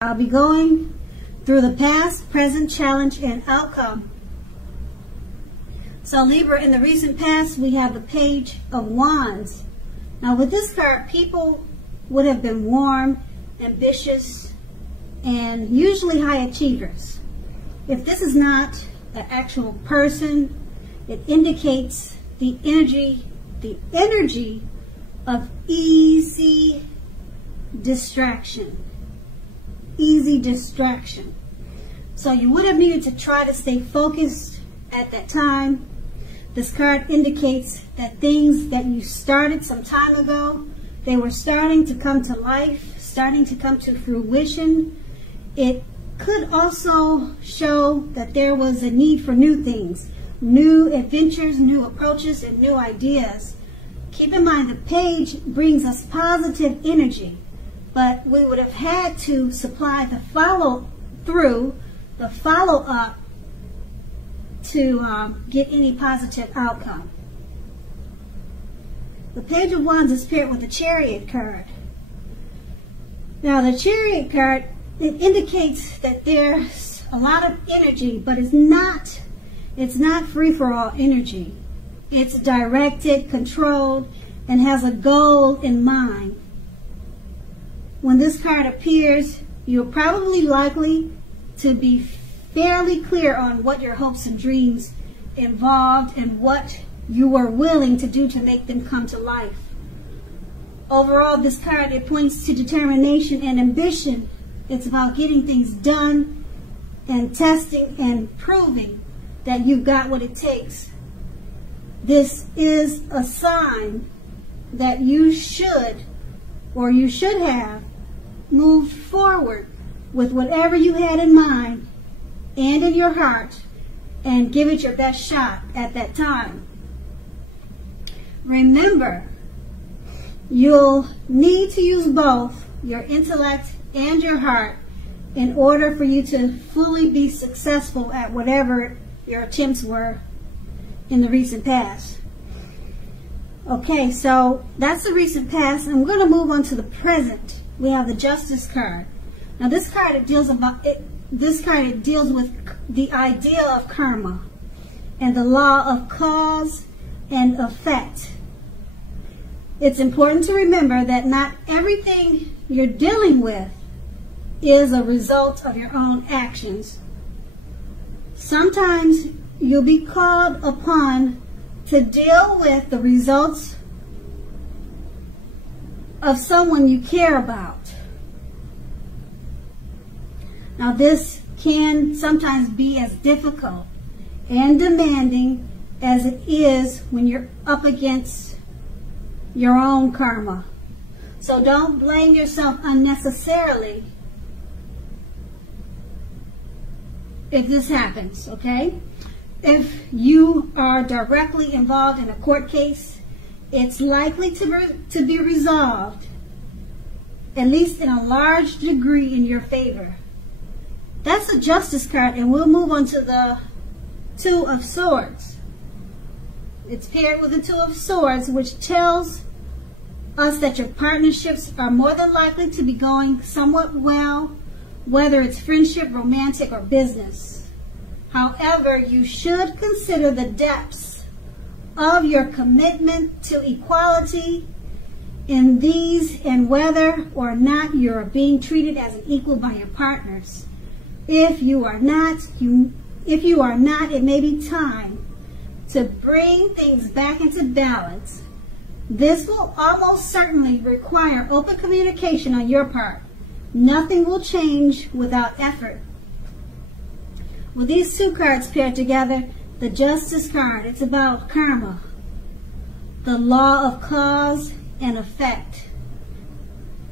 I'll be going through the past, present, challenge, and outcome. So Libra, in the recent past, we have the Page of Wands. Now with this card, people would have been warm, ambitious, and usually high achievers. If this is not an actual person, it indicates the energy of easy distraction. Easy distraction. So you would have needed to try to stay focused at that time. This card indicates that things that you started some time ago, they were starting to come to life, starting to come to fruition. It could also show that there was a need for new things, new adventures, new approaches, and new ideas. Keep in mind, the page brings us positive energy, but we would have had to supply the follow-through, the follow-up to get any positive outcome. The Page of Wands is paired with the Chariot card. Now the Chariot card, it indicates that there's a lot of energy, but it's not free-for-all energy. It's directed, controlled, and has a goal in mind. When this card appears, you're probably likely to be fairly clear on what your hopes and dreams involved and what you were willing to do to make them come to life. Overall, this card, it points to determination and ambition. It's about getting things done and testing and proving that you've got what it takes. This is a sign that you should have moved forward with whatever you had in mind and in your heart and give it your best shot at that time. Remember, you'll need to use both your intellect and your heart in order for you to fully be successful at whatever your attempts were in the recent past. Okay, so that's the recent past. I'm going to move on to the present. We have the Justice card. Now this card, it deals with the idea of karma and the law of cause and effect. It's important to remember that not everything you're dealing with is a result of your own actions. Sometimes you'll be called upon to deal with the results of someone you care about. Now this can sometimes be as difficult and demanding as it is when you're up against your own karma. So don't blame yourself unnecessarily if this happens, okay? If you are directly involved in a court case, it's likely to be resolved, at least in a large degree, in your favor. That's the Justice card, and we'll move on to the Two of Swords. It's paired with the Two of Swords, which tells us that your partnerships are more than likely to be going somewhat well, whether it's friendship, romantic, or business. However, you should consider the depths of your commitment to equality in these and whether or not you're being treated as an equal by your partners. If you are not, it may be time to bring things back into balance. This will almost certainly require open communication on your part. Nothing will change without effort. With these two cards paired together, the Justice card, it's about karma, the law of cause and effect.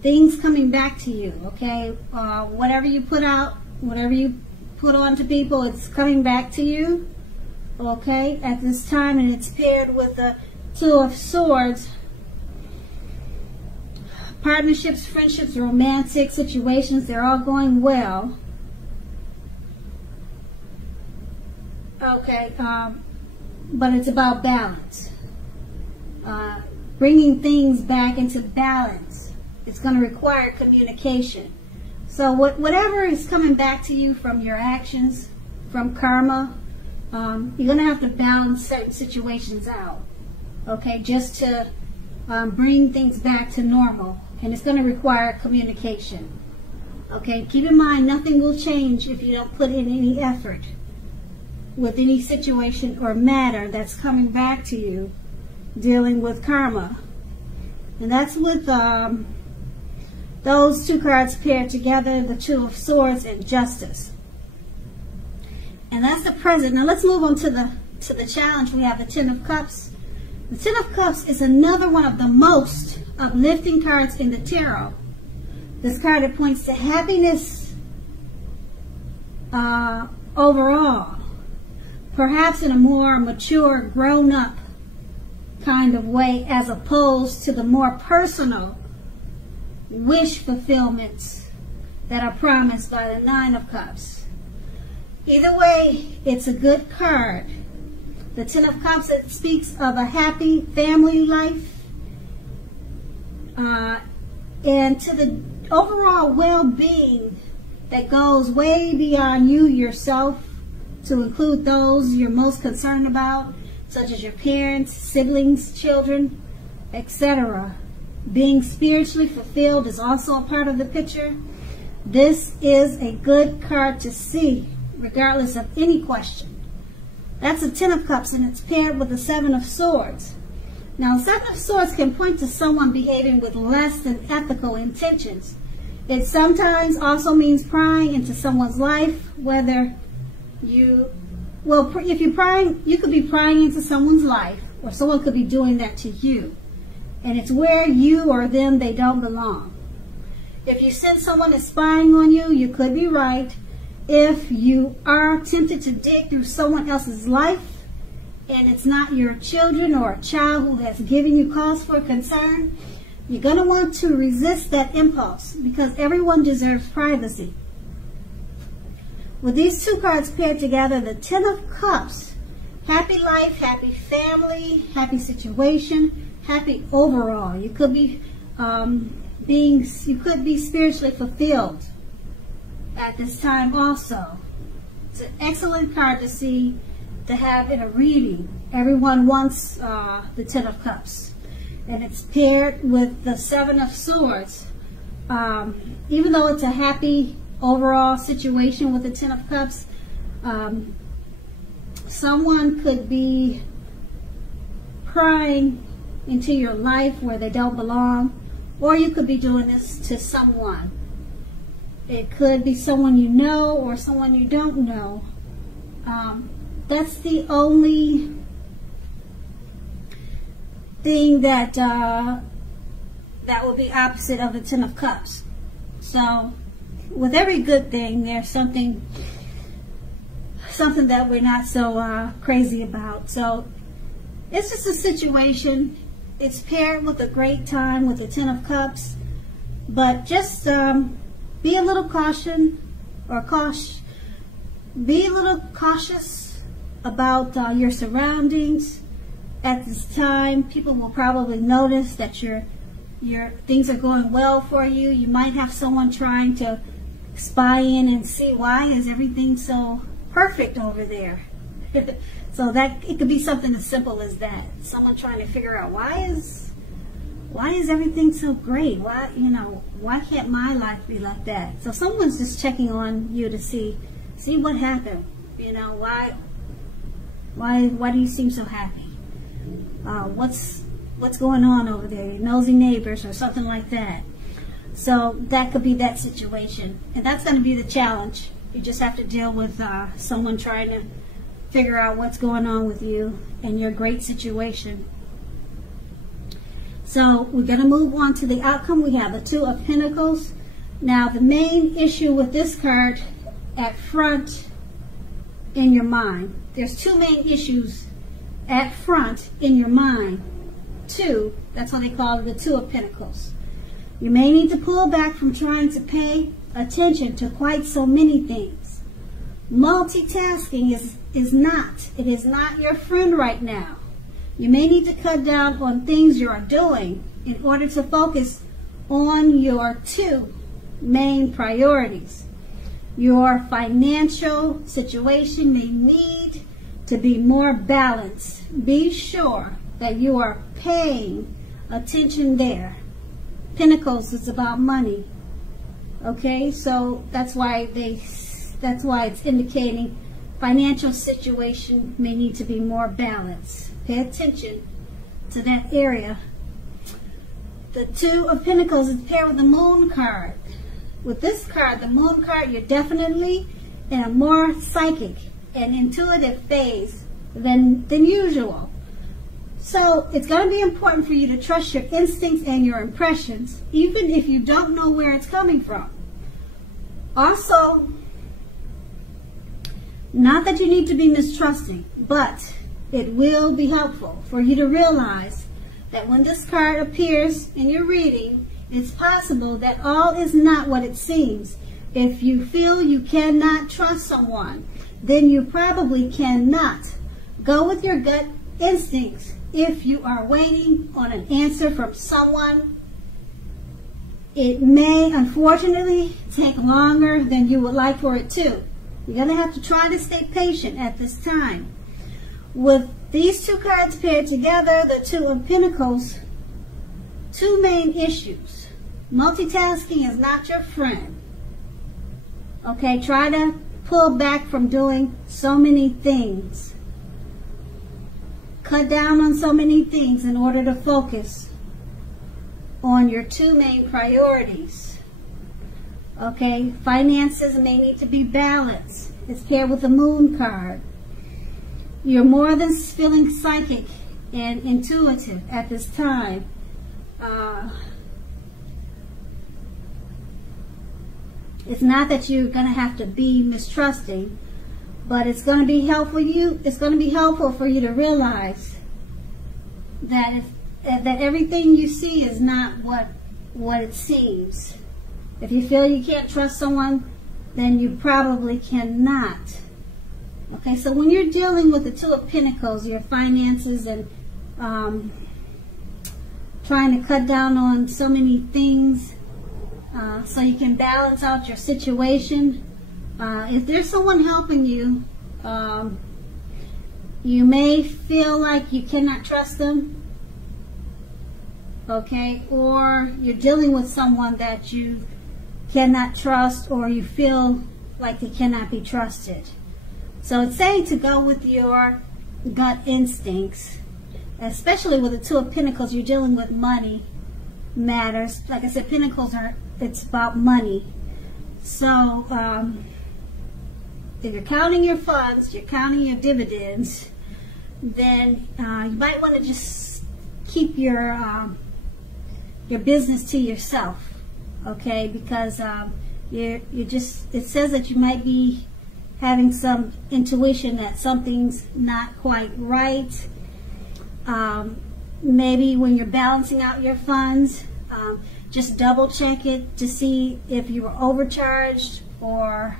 Things coming back to you, okay? Whatever you put out, whatever you put on to people, it's coming back to you, okay, at this time, and it's paired with the Two of Swords. Partnerships, friendships, romantic situations, they're all going well. Okay, but it's about balance. Bringing things back into balance. It's going to require communication. So whatever is coming back to you from your actions, from karma, you're going to have to balance certain situations out, okay, just to bring things back to normal. And it's going to require communication. Okay, keep in mind, nothing will change if you don't put in any effort with any situation or matter that's coming back to you dealing with karma. And that's with those two cards paired together, the Two of Swords and Justice. And that's the present. Now let's move on to the challenge. We have the Ten of Cups. The Ten of Cups is another one of the most uplifting cards in the tarot. This card, it points to happiness overall, perhaps in a more mature, grown-up kind of way, as opposed to the more personal wish fulfillments that are promised by the Nine of Cups. Either way, it's a good card. The Ten of Cups, it speaks of a happy family life, and to the overall well-being that goes way beyond you yourself, to include those you're most concerned about, such as your parents, siblings, children, etc. Being spiritually fulfilled is also a part of the picture. This is a good card to see, regardless of any question. That's a Ten of Cups, and it's paired with the Seven of Swords. Now, the Seven of Swords can point to someone behaving with less than ethical intentions. It sometimes also means prying into someone's life, whether if you're prying, you could be prying into someone's life, or someone could be doing that to you. And it's where you or them, they don't belong. If you sense someone is spying on you, you could be right. If you are tempted to dig through someone else's life, and it's not your children or a child who has given you cause for concern, you're going to want to resist that impulse, because everyone deserves privacy. With these two cards paired together, the Ten of Cups, happy life, happy family, happy situation, happy overall. You could be spiritually fulfilled at this time also. It's an excellent card to see, to have in a reading. Everyone wants the Ten of Cups. And it's paired with the Seven of Swords. Even though it's a happy overall situation with the Ten of Cups, someone could be prying into your life where they don't belong, or you could be doing this to someone. It could be someone you know or someone you don't know. That's the only thing that would be opposite of the Ten of Cups. So with every good thing, there's something that we're not so crazy about. So it's just a situation. It's paired with a great time with the Ten of Cups, but just be a little cautious about your surroundings at this time. People will probably notice that your things are going well for you. You might have someone trying to spy in and see, why is everything so perfect over there? So that it could be something as simple as that. Someone trying to figure out, why is everything so great? Why can't my life be like that? So someone's just checking on you to see what happened. Why do you seem so happy? What's going on over there? Nosy neighbors or something like that. So that could be that situation, and that's going to be the challenge. You just have to deal with someone trying to figure out what's going on with you and your great situation. So we're going to move on to the outcome. We have the Two of Pentacles. Now the main issue with this card at front in your mind. There's two main issues at front in your mind. Two, that's what they call it, the Two of Pentacles. You may need to pull back from trying to pay attention to quite so many things. Multitasking is not your friend right now. You may need to cut down on things you are doing in order to focus on your two main priorities. Your financial situation may need to be more balanced. Be sure that you are paying attention there. Pentacles is about money. Okay, so that's why it's indicating financial situation may need to be more balanced. Pay attention to that area. The Two of Pentacles is paired with the Moon card. With this card, the Moon card, you're definitely in a more psychic and intuitive phase than usual. So it's going to be important for you to trust your instincts and your impressions, even if you don't know where it's coming from. Also, not that you need to be mistrusting, but it will be helpful for you to realize that when this card appears in your reading, it's possible that all is not what it seems. If you feel you cannot trust someone, then you probably cannot. Go with your gut instincts. If you are waiting on an answer from someone, it may unfortunately take longer than you would like for it to. You're going to have to try to stay patient at this time. With these two cards paired together, the Two of Pentacles, two main issues. Multitasking is not your friend. Okay, try to pull back from doing so many things. Cut down on so many things in order to focus on your two main priorities. Okay, finances may need to be balanced. It's paired with the Moon card. You're more than feeling psychic and intuitive at this time. It's not that you're going to have to be mistrusting, but it's going to be helpful for you to realize that that everything you see is not what it seems. If you feel you can't trust someone, then you probably cannot. Okay, so when you're dealing with the Two of Pentacles, your finances and trying to cut down on so many things so you can balance out your situation, if there's someone helping you, you may feel like you cannot trust them. Okay, or you're dealing with someone that you cannot trust, or you feel like they cannot be trusted. So it's saying to go with your gut instincts, especially with the Two of Pentacles. You're dealing with money matters. Like I said, Pentacles it's about money. So if you're counting your funds, you're counting your dividends, then you might want to just keep your business to yourself, okay? Because it says that you might be having some intuition that something's not quite right. Maybe when you're balancing out your funds, just double check it to see if you were overcharged or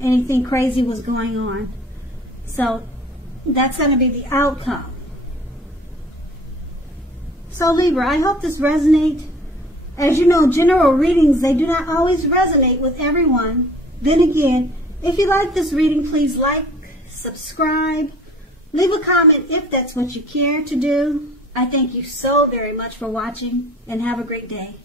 anything crazy was going on. So that's going to be the outcome. So Libra, I hope this resonates. As you know, general readings, they do not always resonate with everyone. Then again, if you like this reading, please like, subscribe, leave a comment if that's what you care to do. I thank you so very much for watching, and have a great day.